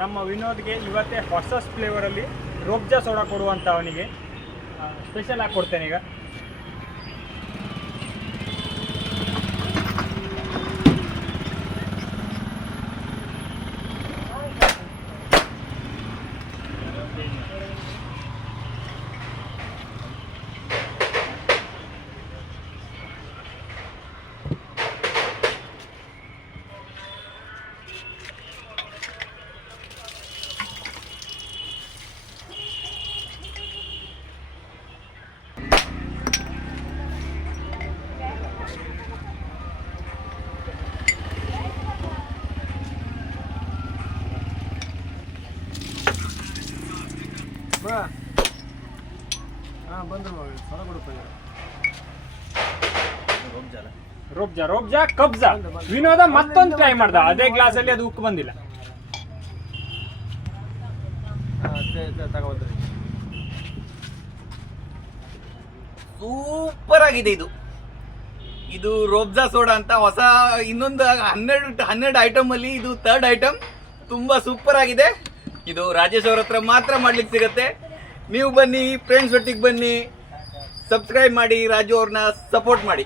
ನಮ್ಮ ವಿನೋದ್ಗೆ ಇವತ್ತೇ ಹೊಸ ಫ್ಲೇವರಲ್ಲಿ ರೋಬ್ಜಾ ಸೋಡಾ ಕೊಡುವಂಥ ಅವನಿಗೆ ಸ್ಪೆಷಲ್ ಆಗಿ ಕೊಡ್ತೇನೆ ಈಗ. ರೋಬ್ಜಾ ರೋಬ್ಜಾ ಕಬ್ಜಾ. ವಿನೋದ ಮತ್ತೊಂದು ಟ್ರೈ ಮಾಡ್ದ, ಅದೇ ಗ್ಲಾಸ್ ಅಲ್ಲಿ ಅದು ಉಕ್ಕು ಬಂದಿಲ್ಲ. ಸೂಪರ್ ಆಗಿದೆ ಇದು. ಇದು ರೋಬ್ಜಾ ಸೋಡಾ ಅಂತ ಹೊಸ ಇನ್ನೊಂದು 12 ಐಟಮ್ ಅಲ್ಲಿ ಇದು 3rd ಐಟಮ್. ತುಂಬಾ ಸೂಪರ್ ಆಗಿದೆ. ಇದು ರಾಜೇಶ್ ಅವ್ರ ಹತ್ರ ಮಾತ್ರ ಮಾಡ್ಲಿಕ್ಕೆ ಸಿಗತ್ತೆ. ನೀವು ಬನ್ನಿ, ಫ್ರೆಂಡ್ಸ್ ಒಟ್ಟಿಗೆ ಬನ್ನಿ, ಸಬ್ಸ್ಕ್ರೈಬ್ ಮಾಡಿ, ರಾಜು ಅವ್ರನ್ನ ಸಪೋರ್ಟ್ ಮಾಡಿ.